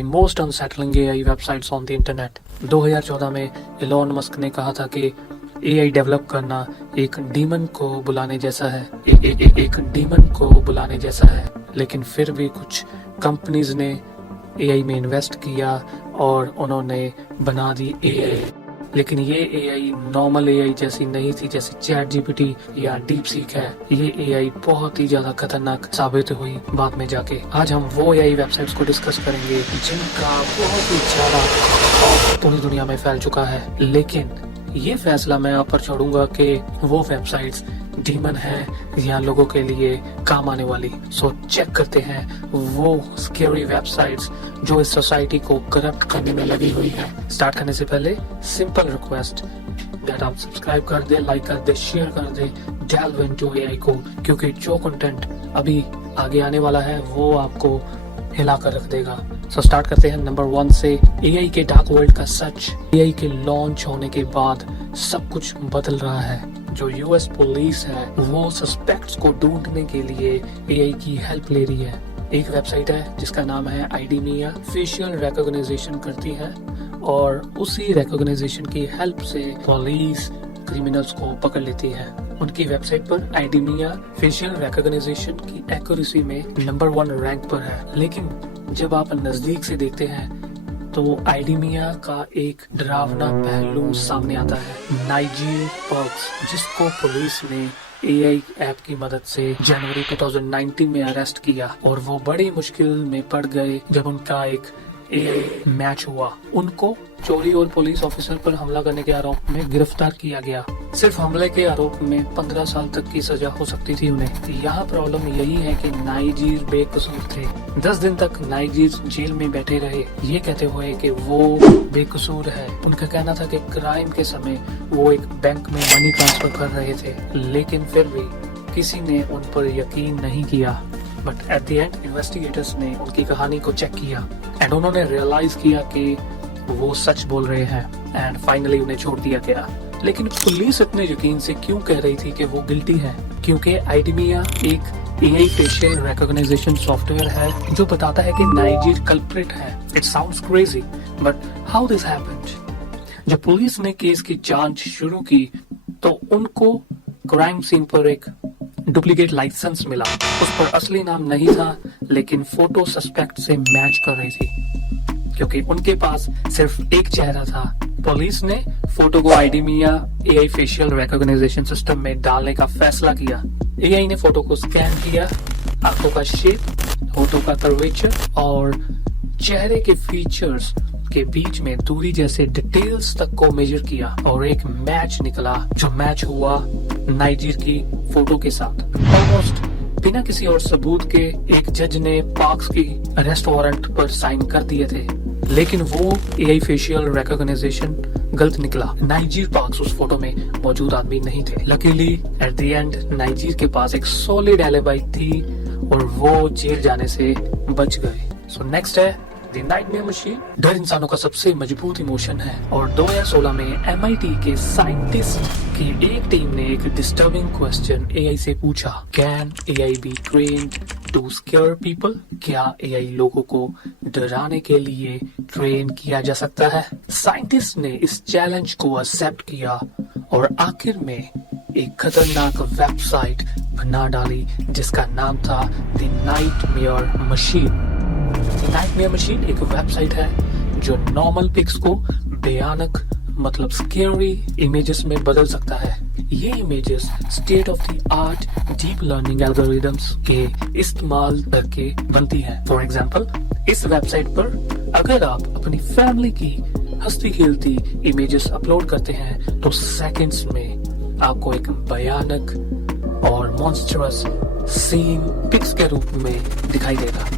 the most unsettling AI websites on the internet। 2014 में Elon Musk ने कहा था कि AI डेवलप करना एक डीमन को बुलाने जैसा है, एक डीमन को बुलाने जैसा है। लेकिन फिर भी कुछ कंपनीज ने AI में इन्वेस्ट किया और उन्होंने बना दी AI। लेकिन ये AI नॉर्मल AI जैसी नहीं थी, जैसे ChatGPT या DeepSeek है। ये AI बहुत ही ज्यादा खतरनाक साबित हुई बाद में जाके। आज हम वो AI वेबसाइट्स को डिस्कस करेंगे जिनका बहुत ही ज्यादा पूरी दुनिया में फैल चुका है। लेकिन ये फैसला मैं आप पर छोड़ूंगा कि वो वेबसाइट्स डीमन है या लोगों के लिए काम आने वाली। सो चेक करते हैं वो स्केरी वेबसाइट्स जो इस सोसाइटी को करप्ट करने में लगी हुई है। स्टार्ट करने से पहले सिंपल रिक्वेस्ट दैट आप सब्सक्राइब कर दे, लाइक कर दे, शेयर कर दे, डेल्व इनटू AI को, क्योंकि जो कंटेंट अभी आगे आने वाला है वो आपको हिला कर रख देगा। सो स्टार्ट करते हैं नंबर 1 से। AI के डार्क वर्ल्ड का सच। AI के लॉन्च होने के बाद सब कुछ बदल रहा है। जो US पुलिस है वो सस्पेक्ट्स को ढूंढने के लिए AI की हेल्प ले रही है। एक वेबसाइट है जिसका नाम है IDEMIA, फेशियल रिकॉग्निशन करती है और उसी रिकॉग्निशन की हेल्प से पुलिस क्रिमिनल्स को पकड़ लेती है। उनकी वेबसाइट पर IDEMIA फेशियल रिकॉग्निशन की एक्यूरेसी में नंबर 1 रैंक पर है। लेकिन जब आप नजदीक से देखते हैं तो IDEMIA का एक डरावना पहलू सामने आता है, नाइजीर पर्क्स, जिसको पुलिस ने AI ऐप की मदद से जनवरी 2019 में अरेस्ट किया और वो बड़ी मुश्किल में पड़ गए जब उनका एक AI मैच हुआ। उनको चोरी और पुलिस ऑफिसर पर हमला करने के आरोप में गिरफ्तार किया गया। सिर्फ हमले के आरोप में 15 साल तक की सजा हो सकती थी उन्हें। यहाँ प्रॉब्लम यही है कि नाइजीर बेकसूर थे। 10 दिन तक नाइजीर जेल में बैठे रहे, ये कहते हुए कि वो बेकसूर है। उनका कहना था कि क्राइम के समय वो एक बैंक में मनी ट्रांसफर कर रहे थे, लेकिन फिर भी किसी ने उन पर यकीन नहीं किया। But at the end investigators ने उनकी कहानी को चेक किया एंड उन्होंने रियलाइज किया कि वो सच बोल रहे हैं एंड फाइनली उन्हें छोड़ दिया गया। लेकिन पुलिस इतने यकीन से क्यों कह रही थी कि वो गिल्टी है? क्योंकि IDEMIA एक AI फेशियल रिकॉग्निशन सॉफ्टवेयर है जो बताता है कि नाइजीर कल्प्रिट है। It sounds crazy but how this happened? जब पुलिस ने केस की जांच शुरू की तो उनको क्राइम सीन पर एक डुप्लीकेट लाइसेंस मिला। उस पर असली नाम नहीं था, लेकिन फोटो सस्पेक्ट से मैच कर रही थी क्योंकि उनके पास सिर्फ एक चेहरा था। पुलिस ने फोटो को IDEMIA AI facial recognition system में डालने का फैसला किया। AI ने फोटो को स्कैन किया, आंखों का शेप, होठों का कर्वेचर और चेहरे के फीचर्स के बीच में दूरी जैसे डिटेल्स तक को मेजर किया और एक मैच निकला जो मैच हुआ नाइजीर की फोटो के साथ। ऑलमोस्ट बिना किसी और सबूत के एक जज ने पार्क्स की अरेस्ट वारंट पर साइन कर दिए थे, लेकिन वो AI फेशियल रिकॉग्निशन गलत निकला। नाइजीर पार्क्स उस फोटो में मौजूद आदमी नहीं थे। लकीली एट द एंड नाइजीर के पास एक सॉलिड एलिबाई थी और वो जेल जाने से बच गए। सो नेक्स्ट है द नाइटमेयर मशीन। डर इंसानों का सबसे मजबूत इमोशन है और 2016 में MIT के साइंटिस्ट की एक टीम ने एक डिस्टर्बिंग क्वेश्चन AI से पूछा, can AI be trained to scare people? क्या AI लोगों को डराने के लिए ट्रेन किया जा सकता है? साइंटिस्ट ने इस चैलेंज को एक्सेप्ट किया और आखिर में एक खतरनाक वेबसाइट बना डाली जिसका नाम था the nightmare machine. Nightmare machine एक वेबसाइट है जो नॉर्मल पिक्स को भयानक मतलब स्केरी इमेजेस में बदल सकता है। ये images state of the art deep learning algorithms के इस्तेमाल करके बनती हैं। फॉर एग्जांपल, इस वेबसाइट पर अगर आप अपनी फैमिली की हंसती खेलती इमेजेस अपलोड करते हैं तो सेकंड्स में आपको एक भयानक और मॉन्स्टरस सीन पिक्स के रूप में दिखाई देगा।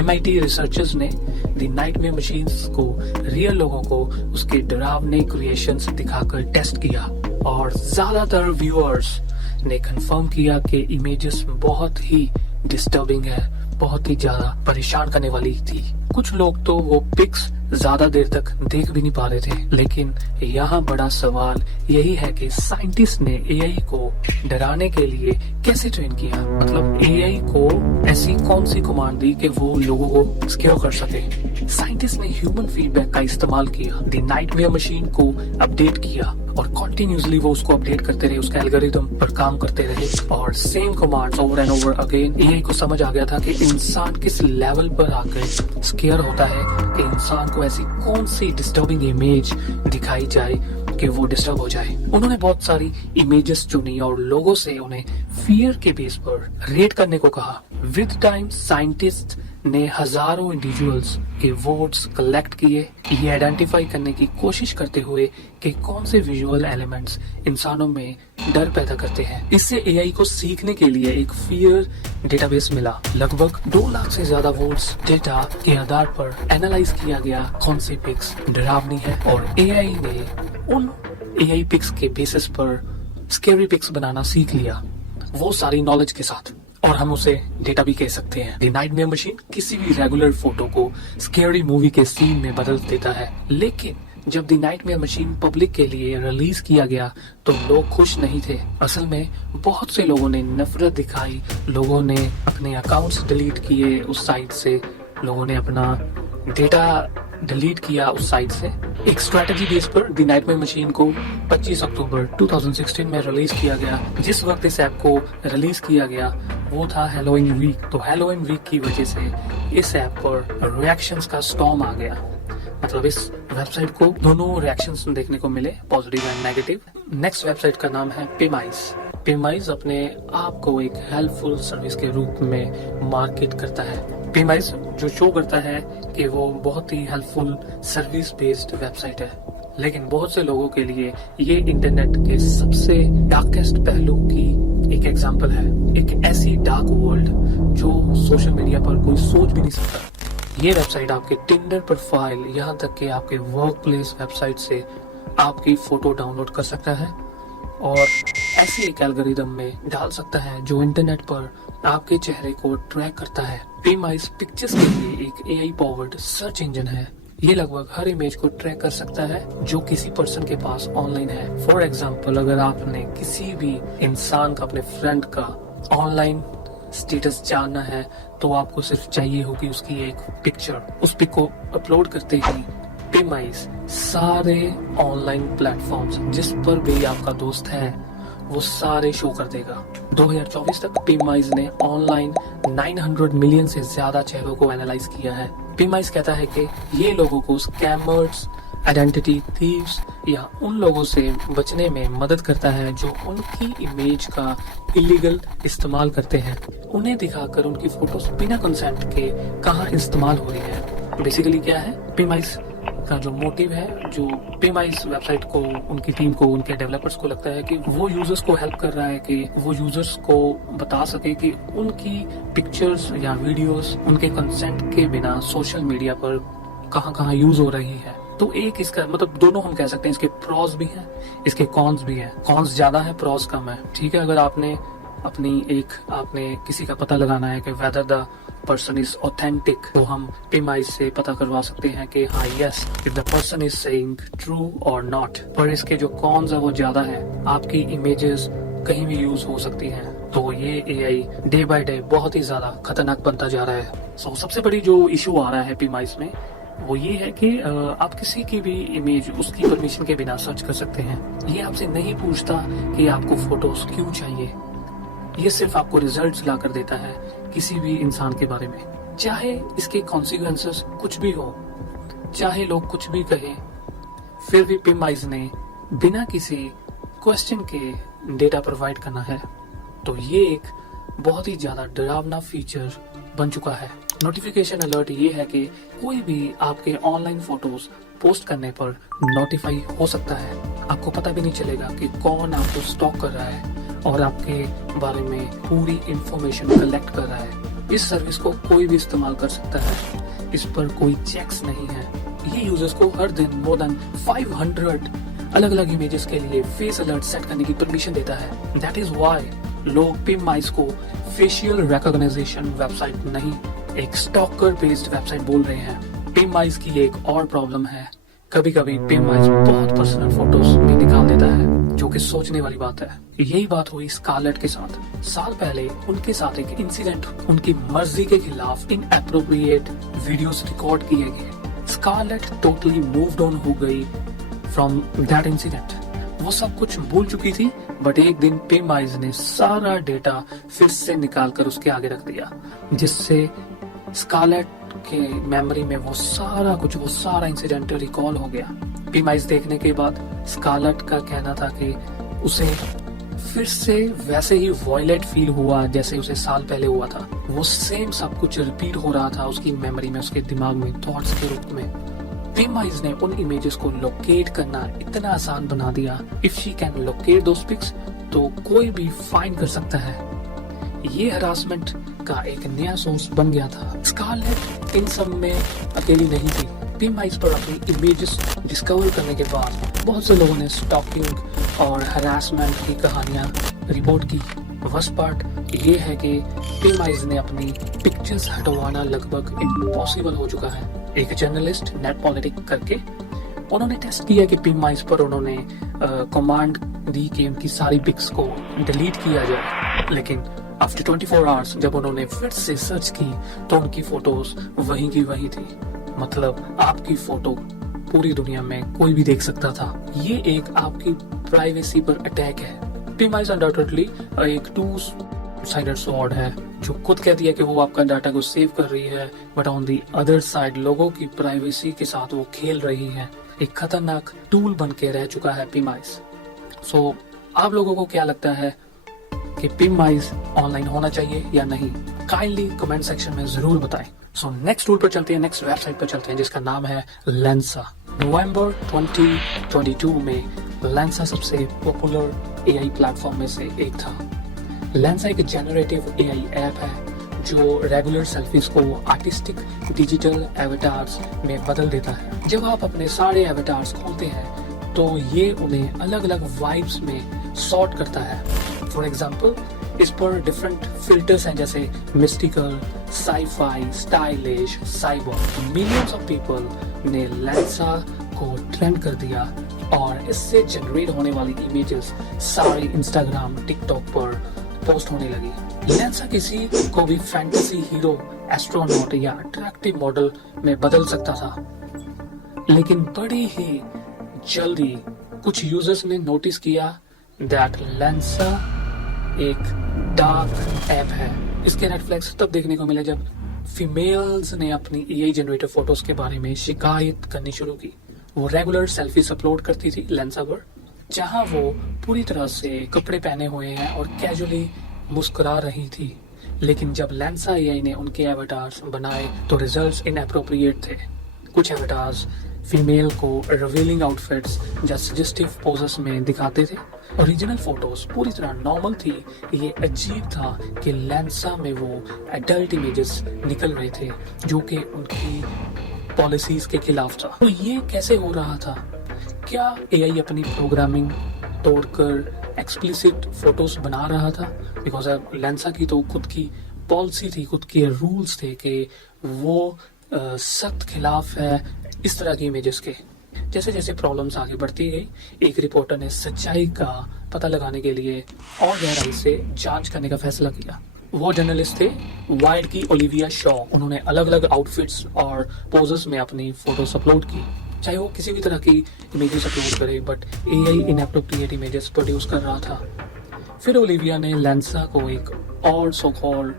MIT रिसर्चर्स ने द नाइटमेयर मशीन्स को रियल लोगों को उसके डरावने क्रिएशंस दिखाकर टेस्ट किया और ज्यादातर व्यूअर्स ने कंफर्म किया कि इमेजेस बहुत ही डिस्टर्बिंग है, बहुत ही ज्यादा परेशान करने वाली थी। कुछ लोग तो वो पिक्स ज्यादा देर तक देख भी नहीं पा रहे थे। लेकिन यहाँ बड़ा सवाल यही है कि साइंटिस्ट ने AI को डराने के लिए कैसे ट्रेन किया? मतलब AI को ऐसी कौन सी कमांड दी कि वो लोगों को स्केयर कर सके? साइंटिस्ट ने ह्यूमन फीडबैक का इस्तेमाल किया, द नाइटमेयर मशीन को अपडेट किया और कॉन्टिन्यूसली वो उसको अपडेट करते रहे, उसका एल्गोरिदम पर काम करते रहे और same commands over and over again. AI को समझ आ गया था कि इंसान किस लेवल पर आकर स्केयर होता है कि इंसान को ऐसी कौन सी डिस्टर्बिंग इमेज दिखाई जाए कि वो डिस्टर्ब हो जाए। उन्होंने बहुत सारी इमेजेस चुनी और लोगों से उन्हें फियर के बेस पर रेट करने को कहा। विद टाइम साइंटिस्ट ने हजारों इंडिविजुअल्स के वोट्स कलेक्ट किए, ये आइडेंटिफाई करने की कोशिश करते हुए कि कौन से विजुअल एलिमेंट्स इंसानों में डर पैदा करते हैं। इससे एआई को सीखने के लिए एक फियर डेटाबेस मिला। लगभग 2 लाख से ज्यादा वोट्स डेटा के आधार पर एनालाइज किया गया कौन सी पिक्स डरावनी है और एआई ने उन एआई पिक्स के बेसिस पर स्कैरी पिक्स बनाना सीख लिया, वो सारी नॉलेज के साथ। और हम उसे डेटा भी कह सकते हैं। द नाइटमेयर मशीन किसी भी रेगुलर फोटो को स्कैरी मूवी के सीन में बदल देता है, लेकिन जब द नाइटमेयर मशीन पब्लिक के लिए रिलीज किया गया तो लोग खुश नहीं थे। असल में बहुत से लोगों ने नफरत दिखाई, लोगों ने अपने अकाउंट्स डिलीट किए उस साइट से, लोगों ने अपना डेटा डिलीट किया उस साइट से। एक स्ट्रेटजी बेस पर द नाइटमेयर मशीन को 25 अक्टूबर 2016 में रिलीज किया गया। जिस वक्त इस ऐप को रिलीज किया गया वो था हैलोवीन वीक। तो हैलोवीन वीक की वजह से इस ऐप पर रिएक्शंस का स्टॉर्म आ गया। मतलब इस वेबसाइट को दोनों रिएक्शंस देखने को मिले, positive and negative. Next website का नाम है पेमाइस। पेमाइस अपने आप को एक हेल्पफुल सर्विस के रूप में मार्केट करता है। पेमाइस जो शो करता है कि वो बहुत ही हेल्पफुल सर्विस बेस्ड वेबसाइट है, लेकिन बहुत से लोगों के लिए ये इंटरनेट के सबसे डार्केस्ट पहलू की एक एग्जांपल है। एक ऐसी डार्क वर्ल्ड जो सोशल मीडिया पर कोई सोच भी नहीं सकता। ये वेबसाइट आपके टिंडर प्रोफाइल, यहाँ तक कि आपके वर्क प्लेस वेबसाइट से आपकी फोटो डाउनलोड कर सकता है और ऐसे एक एल्गोरिदम में डाल सकता है जो इंटरनेट पर आपके चेहरे को ट्रैक करता है। पेमाइस पिक्चर्स के लिए एक एआई पावर्ड सर्च इंजन है। ये लगभग हर इमेज को ट्रैक कर सकता है जो किसी पर्सन के पास ऑनलाइन है। फॉर एग्जाम्पल, अगर आपने किसी भी इंसान का, अपने फ्रेंड का ऑनलाइन स्टेटस जानना है तो आपको सिर्फ चाहिए होगी उसकी एक पिक्चर। उस पिक को अपलोड करते ही पेमाइस सारे ऑनलाइन प्लेटफॉर्म्स जिस पर भी आपका दोस्त है वो सारे शो कर देगा। 2024 तक पेमाइस ने ऑनलाइन 900 मिलियन से ज्यादा चेहरों को एनालाइज किया है। पेमाइस कहता है कि ये लोगों को स्कैमर्स, आइडेंटिटी थीव्स या उन लोगों से बचने में मदद करता है जो उनकी इमेज का इलीगल इस्तेमाल करते हैं, उन्हें दिखाकर उनकी फोटोज बिना कंसेंट के कहाँ इस्तेमाल हो रही है। बेसिकली क्या है, पेमाइस का जो मोटिव है, जो पेमाइस वेबसाइट को, उनकी टीम को, उनके डेवलपर्स को लगता है कि वो यूजर्स को हेल्प कर रहा है कि वो यूजर्स को बता सके कि उनकी पिक्चर्स या वीडियोस उनके कंसेंट के बिना सोशल मीडिया पर कहाँ कहाँ यूज हो रही है। तो एक इसका मतलब दोनों हम कह सकते हैं, इसके प्रॉस भी हैं, इसके कॉन्स भी हैं। कॉन्स ज्यादा है, प्रॉस कम है। ठीक है, अगर आपने किसी का पता लगाना है कि whether the person is authentic, तो हम पेमाइस से पता करवा सकते हैं कि हाँ, yes, if the person is saying true और नॉट। पर इसके जो कॉन्स है वो ज्यादा है, आपकी इमेजेस कहीं भी यूज हो सकती हैं। तो ये एआई डे बाय डे बहुत ही ज्यादा खतरनाक बनता जा रहा है। सो सबसे बड़ी जो इशू आ रहा है पेमाइस में वो ये है कि आप किसी की भी इमेज उसकी परमिशन के बिना सर्च कर सकते हैं। ये आपसे नहीं पूछता कि आपको फोटोज क्यों चाहिए, ये सिर्फ आपको रिजल्ट्स ला कर देता है किसी भी इंसान के बारे में, चाहे इसके कॉन्सिक्वेंसेस कुछ भी हो, चाहे लोग कुछ भी कहें, फिर भी पेमाइस ने बिना किसी क्वेश्चन के डेटा प्रोवाइड करना है। तो ये एक बहुत ही ज्यादा डरावना फीचर बन चुका है। नोटिफिकेशन अलर्ट ये है कि कोई भी आपके ऑनलाइन फोटोज पोस्ट करने पर नोटिफाई हो सकता है। आपको पता भी नहीं चलेगा कि कौन आपको स्टॉक कर रहा है और आपके बारे में पूरी इंफॉर्मेशन कलेक्ट कर रहा है। इस सर्विस को कोई भी इस्तेमाल कर सकता है, इस पर कोई चेक्स नहीं है। ये यूजर्स को हर दिन मोर देन 500 अलग अलग इमेजेस के लिए फेस अलर्ट सेट करने की परमिशन देता है। दैट इज व्हाई लोग पेमाइस को फेशियल रिकॉग्नाइजेशन वेबसाइट नहीं, एक स्टॉकर बेस्ड वेबसाइट बोल रहे हैं। पेमाइस की एक और प्रॉब्लम है कभी कभी पेमाइज बहुत पर्सनल फोटोज भी निकाल देता है, जो कि सोचने वाली बात है। यही बात हुई स्कारलेट के साथ। साल पहले उनके साथ एक इंसिडेंट, उनकी मर्जी के खिलाफ इनएप्रोप्रिएट वीडियोस रिकॉर्ड किए गए। स्कारलेट टोटली मूव्ड ऑन हो गई फ्रॉम दैट इंसिडेंट। वो सब कुछ भूल चुकी थी, बट एक दिन पेमाइज ने सारा डेटा फिर से निकाल कर उसके आगे रख दिया, जिससे स्कारलेट के मेमोरी में वो सारा इंसिडेंट रिकॉल हो गया। पेमाइज देखने के बाद स्कारलेट का कहना था कि उसे फिर से वैसे ही वॉयलेट फील हुआ जैसे उसे साल पहले हुआ था। वो सेम सब कुछ रिपीट हो रहा था उसकी मेमोरी में, उसके दिमाग में, थॉट्स के रूप में। पेमाइज ने उन इमेजेस को लोकेट करना इतना आसान बना दिया। If she can locate those pics तो कोई भी फाइंड कर सकता है। ये हरासमेंट का एक नया सोर्स बन गया था। स्कारलेट इन सब में अकेली नहीं थी। पेमाइज पर अपनी इमेजेस डिस्कवर करने के बाद बहुत से लोगों ने स्टॉकिंग और हरासमेंट की कहानियां रिपोर्ट की। वर्स्ट पार्ट ये है कि पेमाइज ने अपनी पिक्चर्स हटवाना लगभग इम्पॉसिबल हो चुका है। एक जर्नलिस्ट नेट पॉलिटिक करके उन्होंने टेस्ट किया कि पेमाइज पर उन्होंने कमांड दी कि उनकी सारी पिक्स को डिलीट किया जाए, लेकिन आफ्टर 24 आवर्स जब उन्होंने फिर से सर्च की तो उनकी फोटोज वहीं की वहीं थी। मतलब आपकी फोटो पूरी दुनिया में कोई भी देख सकता था। ये एक आपकी प्राइवेसी पर अटैक है। पेमाइज अनडाउटेडली एक टू साइडेड स्वॉर्ड है, जो खुद कहती है कि वो आपका डाटा को सेव कर रही है, but on the other side लोगों की प्राइवेसी के साथ वो खेल रही है। एक खतरनाक टूल बन के रह चुका है पेमाइज। सो आप लोगों को क्या लगता है कि पेमाइज ऑनलाइन होना चाहिए या नहीं? काइंडली कमेंट सेक्शन में जरूर बताएं। सो नेक्स्ट टूल पर चलते हैं, नेक्स्ट वेबसाइट पर चलते हैं, जिसका नाम है लेंसा। नवंबर 2022 में लेंसा सबसे पॉपुलर एआई प्लेटफॉर्म में से एक था। लेंसा एक जनरेटिव एआई ऐप है जो रेगुलर सेल्फीज को आर्टिस्टिक डिजिटल एवेटार्स में बदल देता है। जब आप अपने सारे एवेटार्स खोलते हैं तो ये उन्हें अलग अलग वाइब्स में सॉर्ट करता है। फॉर एग्जाम्पल, इस पर डिफरेंट फिल्टर्स हैं, जैसे mystical, sci-fi, stylish, cyber. Millions of people ने लेंसा को ट्रेंड कर दिया और इससे जनरेट होने वाली इमेजेस सारी इंस्टाग्राम, टिकटॉक पर पोस्ट होने लगी। लेंसा किसी को भी फैंटेसी हीरो, एस्ट्रोनॉट या अट्रैक्टिव मॉडल में बदल सकता था, लेकिन बड़ी ही जल्दी कुछ यूजर्स ने नोटिस किया दैट लेंसा एक डार्क ऐप है। इसके रेड फ्लैग्स तब देखने को मिले जब फीमेल्स ने अपनी एआई जनरेटेड फोटोज के बारे में शिकायत करनी शुरू की। वो रेगुलर सेल्फीज अपलोड करती थी लेंसा पर, जहां वो पूरी तरह से कपड़े पहने हुए हैं और कैजुअली मुस्कुरा रही थी। लेकिन जब लेंसा एआई ने उनके एवेटार्स बनाए तो रिजल्ट्स इनएप्रोप्रिएट थे। कुछ एवेटार्स फीमेल को रिवीलिंग आउटफिट्स या सजेस्टिव पोजेस में दिखाते थे। ओरिजिनल फोटोज पूरी तरह नॉर्मल थी। ये अजीब था कि लेंसा में वो एडल्ट इमेजेस निकल रहे थे, जो कि उनकी पॉलिसीज के खिलाफ था। तो ये कैसे हो रहा था? क्या एआई अपनी प्रोग्रामिंग तोड़कर एक्सप्लिसिट फोटोज बना रहा था? बिकॉज लेंसा की तो खुद की पॉलिसी थी, खुद के रूल्स थे कि वो सख्त खिलाफ है इस तरह की इमेजेस के। जैसे जैसे प्रॉब्लम्स आगे बढ़ती गई, एक रिपोर्टर ने सच्चाई का पता लगाने के लिए और गहराई से जांच करने का फैसला किया। वो जर्नलिस्ट थे वाइड की ओलिविया शॉ। उन्होंने अलग अलग आउटफिट्स और पोजेस में अपनी फोटोज अपलोड की, चाहे वो किसी भी तरह की इमेजेस अपलोड करे, but AI inappropriate images produce कर रहा था। फिर ओलिविया ने लेंसा को एक और सो कॉल्ड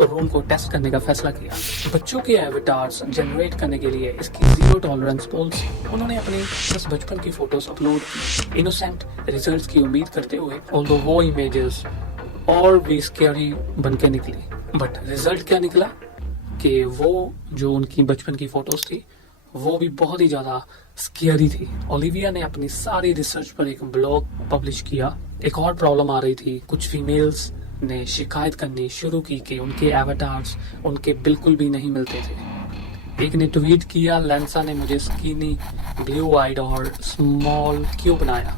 रूल को टेस्ट करने का फैसला किया। बच्चों के एवेटार्स जनरेट करने के लिए इसकी जीरो टॉलरेंस पॉलिसी। उन्होंने अपनी बस बचपन की फोटोज अपलोड की, इनोसेंट रिजल्ट्स की उम्मीद करते हुए, ऑल्दो वो इमेजेस और भी स्कैरी बन के निकली। बट रिजल्ट क्या निकला कि वो जो उनकी बचपन की फोटोज थी वो भी बहुत ही ज्यादा स्कैरी थी। ओलिविया ने अपनी सारी रिसर्च पर एक ब्लॉग पब्लिश किया। एक और प्रॉब्लम आ रही थी, कुछ फीमेल्स ने शिकायत करनी शुरू की कि उनके एवेटार्स उनके बिल्कुल भी नहीं मिलते थे। एक ने ट्वीट किया, लेंसा ने मुझे स्किनी, ब्लू आइड और स्मॉल क्यों बनाया?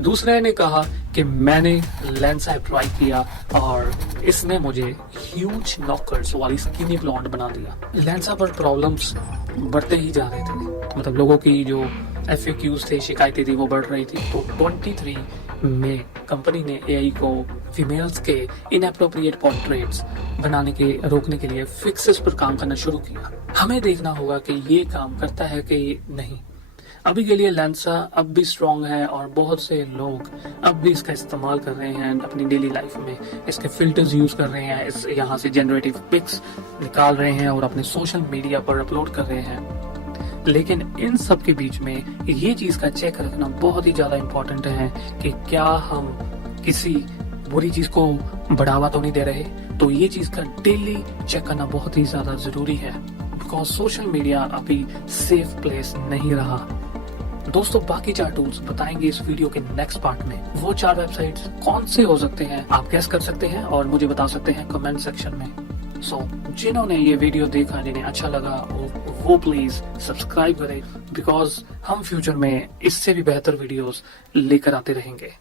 दूसरे ने कहा कि मैंने लेंसा ट्राई किया और इसने मुझे ह्यूज नॉकर्स वाली स्किनी ब्लॉन्ड बना दिया। लेंसा पर प्रॉब्लम्स बढ़ते ही जा रहे थे, मतलब लोगों की जो FAQs थे, शिकायतें थी, वो बढ़ रही थी। तो 23 में कंपनी ने AI को फीमेल्स के इनएप्रोप्रिएट पोर्ट्रेट्स बनाने के रोकने के लिए फिक्सेस पर काम करना शुरू किया। हमें देखना होगा कि ये काम करता है कि नहीं। अभी के लिए लेंसा अब भी स्ट्रॉन्ग है और बहुत से लोग अब भी इसका इस्तेमाल कर रहे हैं अपनी डेली लाइफ में। इसके फिल्टर्स यूज कर रहे हैं, इस यहाँ से जनरेटिव पिक्स निकाल रहे हैं और अपने सोशल मीडिया पर अपलोड कर रहे हैं। लेकिन इन सब के बीच में ये चीज का चेक रखना बहुत ही ज्यादा इम्पोर्टेंट है कि क्या हम किसी बुरी चीज को बढ़ावा तो नहीं दे रहे। तो ये चीज का डेली चेक करना बहुत ही ज्यादा जरूरी है, बिकॉज सोशल मीडिया अभी सेफ प्लेस नहीं रहा। दोस्तों, बाकी 4 टूल्स बताएंगे इस वीडियो के नेक्स्ट पार्ट में। वो 4 वेबसाइट्स कौन से हो सकते हैं आप गेस कर सकते हैं और मुझे बता सकते हैं कमेंट सेक्शन में। जिन्होंने ये वीडियो देखा, जिन्हें अच्छा लगा, वो प्लीज सब्सक्राइब करें, बिकॉज हम फ्यूचर में इससे भी बेहतर वीडियोस लेकर आते रहेंगे।